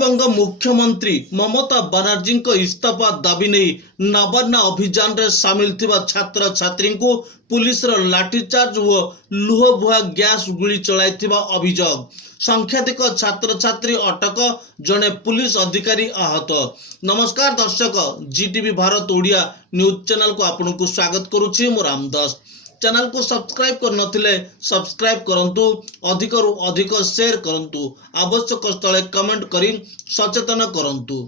पश्चिमबंग मुख्यमंत्री ममता बनर्जी इस्तीफा दाबी नहीं नवान्न अभियान रे सामिल थिबा छात्र छात्री को पुलिस रो लाठीचार्ज और लुहबुहा गैस गुली चलाइथिबा अभियोग। संख्याधिक छात्र छात्री अटक, जड़े पुलिस अधिकारी आहत। नमस्कार दर्शक, जीटीवी भारत ओडिया न्यूज चैनल को आपन को स्वागत करुछि। मो रामदास चैनल को सब्सक्राइब कर नथिले सब्सक्राइब करंतु, अधिक रु अधिक शेयर करंतु, आवश्यक स्थले कमेंट करी सचेतन करंतु।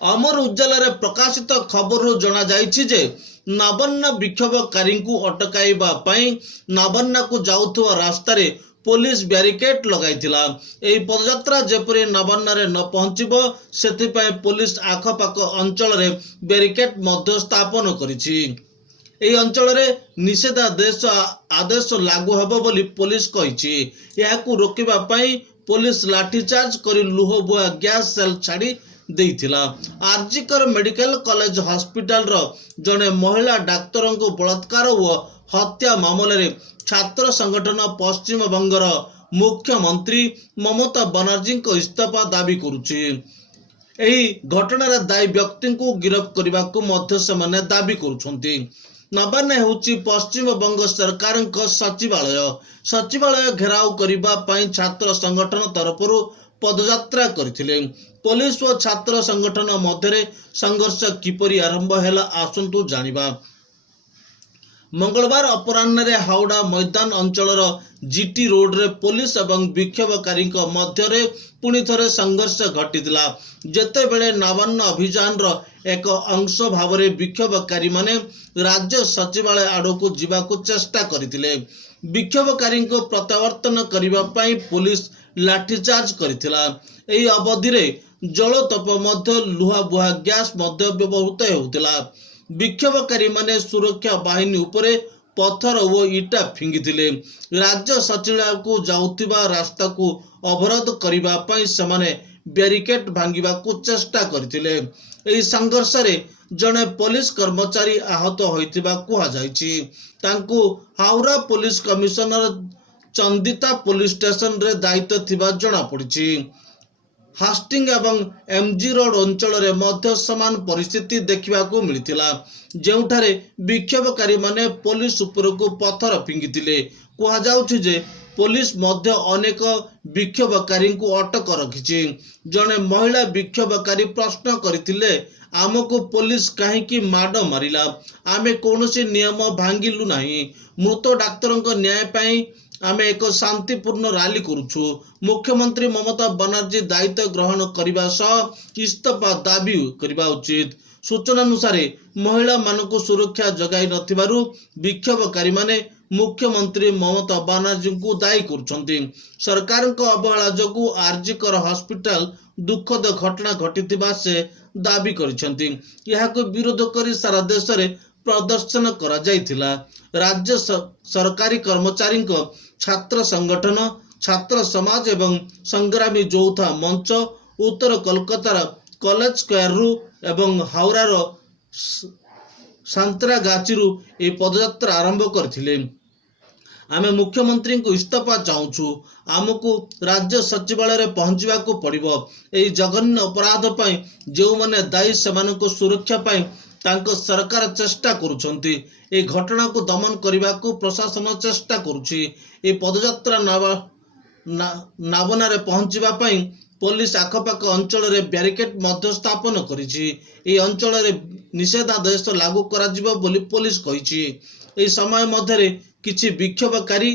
अमर उजाला रे प्रकाशित खबर जना जाइछि जे नवान्न विक्षोभकारी को अटकाइबा पई नवान्न को जाउथवा रास्ता रे पुलिस बैरिकेड लगाइथिला। एही पदयात्रा जेपरि नवान्न रे न पहुंचिबो सेति पई पुलिस आखपाख अंचल रे बैरिकेड मध्य स्थापन करिछि। एही अंचल रे आदेश लागू हेबो बोली पुलिस कहिछि। याकू रोकिबा पई पुलिस लाठीचार्ज करी लुहबुआ गैस सेल छाड़ी देइथिला। आरजीकर मेडिकल कॉलेज हॉस्पिटल रो जने महिला डाक्तर को बलात्कार और हत्या मामले रे छात्र संगठन पश्चिम बंगर मुख्यमंत्री ममता बनर्जी को इस्तीफा दाबी करुछि। एही घटना रे दायी व्यक्ति को गिरफ्त करबा को मध्य से दाबी करुछंती। नवान्न हेउछि पश्चिम बंग सरकार सचिवालय घेराव करिबा पई छात्र संगठन तरफरु पदयात्रा करथिले। पुलिस और छात्र संगठन मध्य संघर्ष किपरि आरंभ हैला आसंतु जानिबा। मंगलवार अपराह्न रे हावड़ा मैदान अंचल जीटी रोड रे पुलिस एवं विक्षोभकारी मध्य रे पुणी थरे संघर्ष घटिला। जेते बेले नवान्न अभियान रो एक अंश भाव रे विक्षोभकारी माने राज्य सचिवालय आड़को जीवाको चेष्टा करथिले। विक्षोभकारी को प्रत्यावर्तन करिबा पई पुलिस लाठीचार्ज करथिला। एही अवधि रे जलतप मध्य लुहाबुहा गैस मध्य व्यवहृत हेउतिला। विक्षोभकारी माने सुरक्षा बाहिनी उपरे पत्थर और इटा फिंगिथिले। राज्य सचिवालय को जाउतिबा रास्ता को अवरोध करिबा पई समाने बैरिकेड भांगिबा को चेष्टा करथिले। एही संघर्ष रे जने पुलिस कर्मचारी आहत होइतिबा कुहा जायछि। तांको Howrah police commissioner Chandita police station रे दायित्व थिबा जणा पड़िछि। हास्टिंग एवं एमजी रोड अंचल रे मध्य समान परिस्थिति देखा मिलता, जेउठारे विक्षोभकारी माने पुलिस उपर को पत्थर फिंगिथिले। कुहा जाउछि जे पुलिस मध्य अनेक विक्षोभकारी को अटक रखिछि। जने महिला विक्षोभकारी प्रश्न करथिले, आमको पुलिस काहेकि माड मारिला, आमे कोनोसी नियम भांगिलु नाही। मृत डाक्तर न्याय पाई आमे एक शांतिपूर्ण रैली करुछु। मुख्यमंत्री ममता बनर्जी दायित्व ग्रहण करने सह इस्तीफा दाबी करने उचित। सूचना अनुसार महिला मानक सुरक्षा जगाई नथिबारु विक्षोभकारी माने मुख्यमंत्री ममता बनर्जी को दायी करुछंती। सरकार को अवहेला जोगु आरजीकर हॉस्पिटल दुखद घटना घटिथिबा से दाबी करिसेंती। याको विरोध करी सारा देश रे प्रदर्शन करा जायथिला। राज्य सरकारी कर्मचारी को छात्र संगठन, छात्र समाज एवं संग्रामी यौथा मंच उत्तर कोलकातार कॉलेज स्क्वायर एवं हावड़ार सांतरागाछी ए पदयात्रा आरंभ करथिले। आमे मुख्यमंत्री को इस्तीफा चाहूछु, आमको राज्य सचिवालय रे पहुंचवा को पड़िबो। एही जघन्य अपराध पई जो माने दायी सेमानको सुरक्षा पई तांको सरकार चेष्टा करुछंती। ए घटना को दमन करने को प्रशासन चेष्टा करुछि। ए पदयात्रा नावना रे पहुंचवा पई पुलिस आखपाख अंचल रे बैरिकेड मध्य स्थापन करिछि। ए अंचल रे निषेधादेश लागू करा जिवो बोली पुलिस कहिछि। ए समय मध्य रे किछि विक्षोभकारी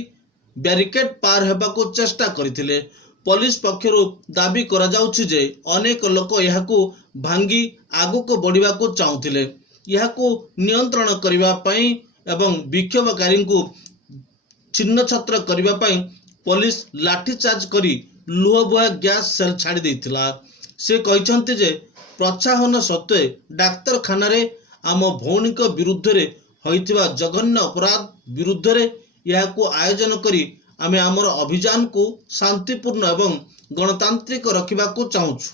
बैरिकेड पार हेबा को चेष्टा करथिले। पुलिस पक्षरु दाबी करा जाउछि जे अनेक लोक यहाकू भांगी आगु को बढ़िबा को चाहुथिले। यहाकू नियंत्रण करिबा पई एवं विक्षोभकारी को छिन्न छत्र करिबा पई पुलिस लाठीचार्ज करी लुहबुआ गैस सेल छाड़ी देइथिला। से कहिसंती जे प्रोत्साहन सत्वे डाक्तरखाना रे आम भौणी विरुद्ध रे होइथिबा जघन्य अपराध विरुद्ध रे यहाकू आयोजन करी आमे आमर अभियान को शांतिपूर्ण एवं गणतांत्रिक रखिबा को चाहूछु।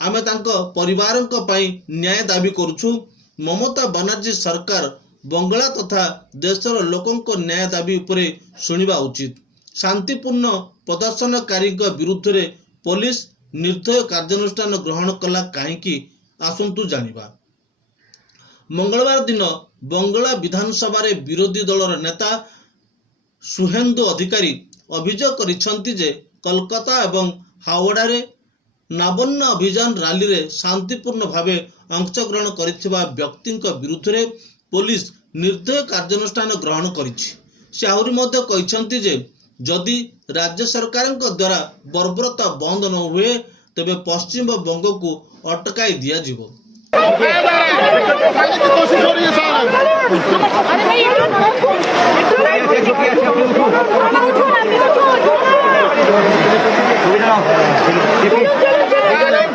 आमे तांको परिवार पई न्याय दाबी करुछु। ममता बनर्जी सरकार बंगला तथा देशर लोकंको न्याय दाबी उपरे सुनिबा उचित। शांतिपूर्ण प्रदर्शनकारी विरुद्ध रे पुलिस निर्दय कार्यानुष्ठान ग्रहण कला कहीं आसंतु जानिबा। मंगलवार दिन बंगला विधानसभा रे विरोधी दलर नेता सुहेंदु अधिकारी अभियोग करिसेंति जे कोलकाता एवं हावड़ा रे नाबन्न अभियान रैली रे शांतिपूर्ण भावे अंशग्रहण करिथिबा व्यक्तिंक विरुद्ध रे पुलिस निर्दय कार्यानुष्ठान ग्रहण करिछि। से आहुरी मध्य कहिसेंति जे जदि राज्य सरकारक द्वारा बर्बरता बंद न हुए तेबे पश्चिम बंग को अटकाई दिया जिवो।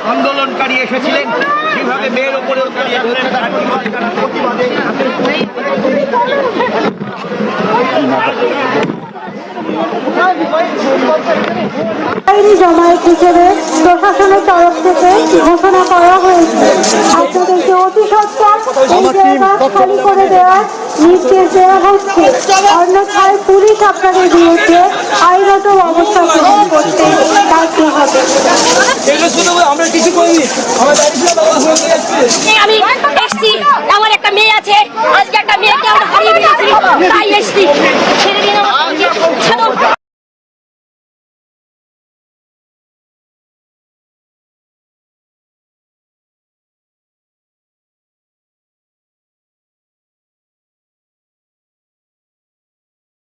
आंदोलनकारी এসেছিলেন কিভাবে মেয়ের উপরে আইনি জমায়েত হিসেবে প্রশাসনের তরফ থেকে ঘোষণা করা হয়েছে। আপনাদেরকে অতি সত্বর এই জায়গা খালি করে দেওয়ার নির্দেশ দেওয়া হচ্ছে, অন্যথায় পুলিশ আপনাদের বিরুদ্ধে আইনত ব্যবস্থা গ্রহণ করতে বাধ্য হবে। আমি এসছি, আমার একটা মেয়ে আছে, আজকে একটা মেয়েকে আমরা হারিয়ে ফেলেছি, তাই এসছি। ছেড়ে দিন আমাকে।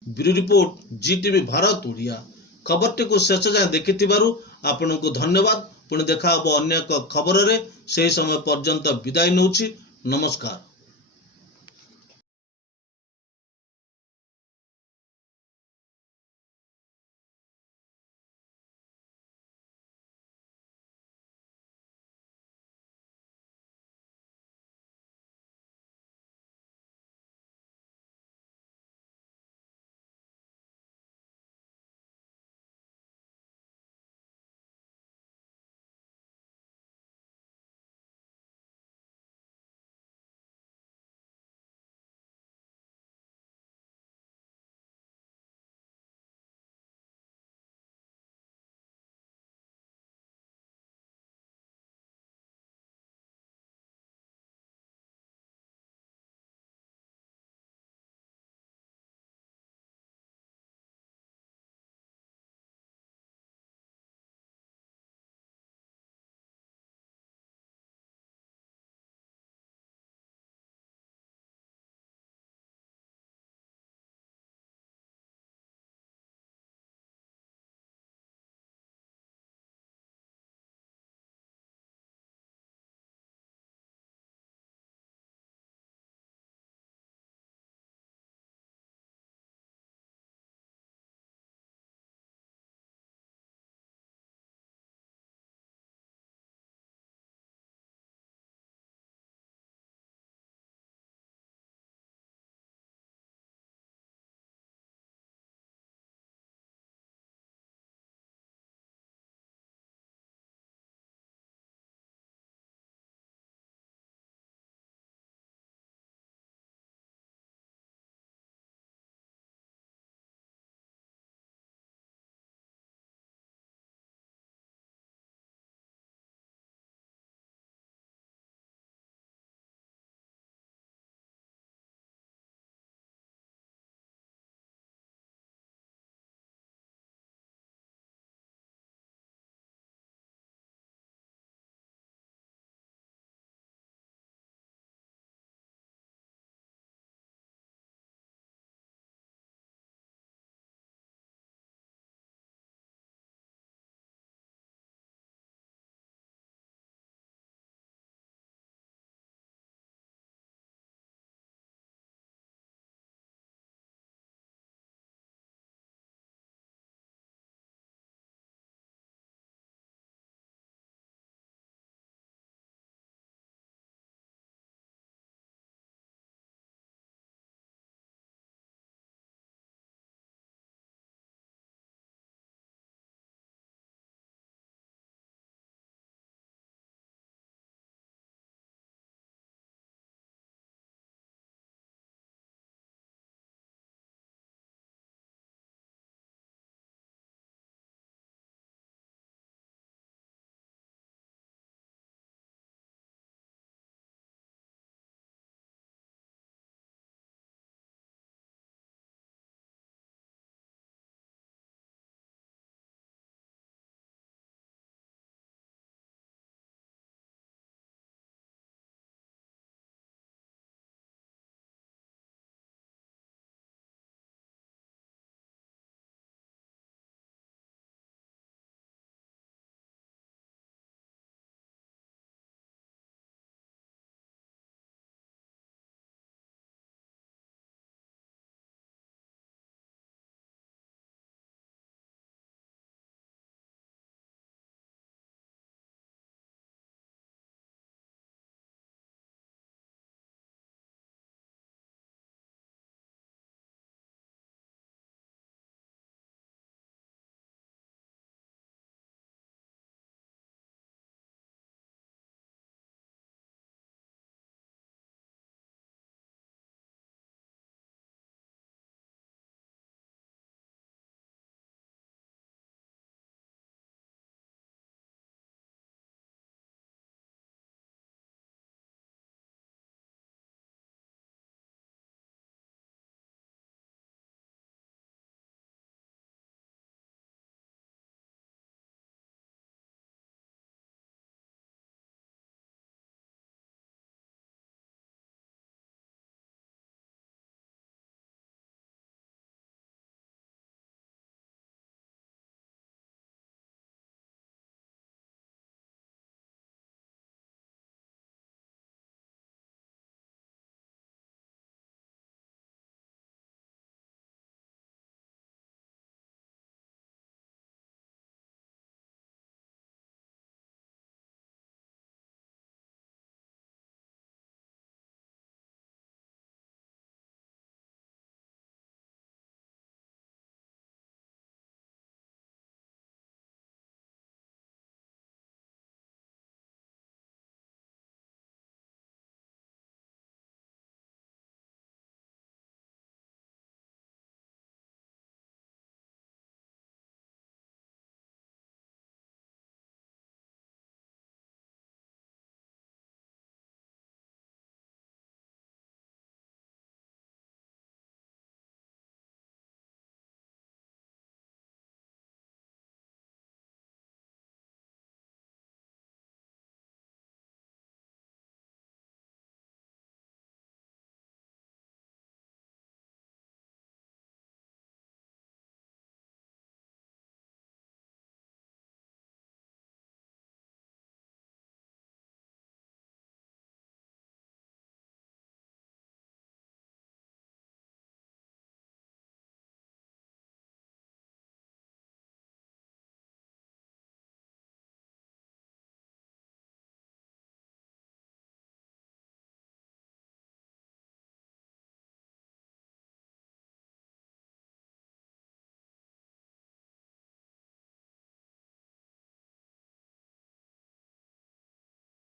Bureau report GTV Bharat Odia. खबरटी को शेष जाए देखिथिबारु आपनको धन्यवाद। पुणी देखा हबो अन्य एक खबर रे, सेही समय पर्यंत विदाय नउछि। नमस्कार।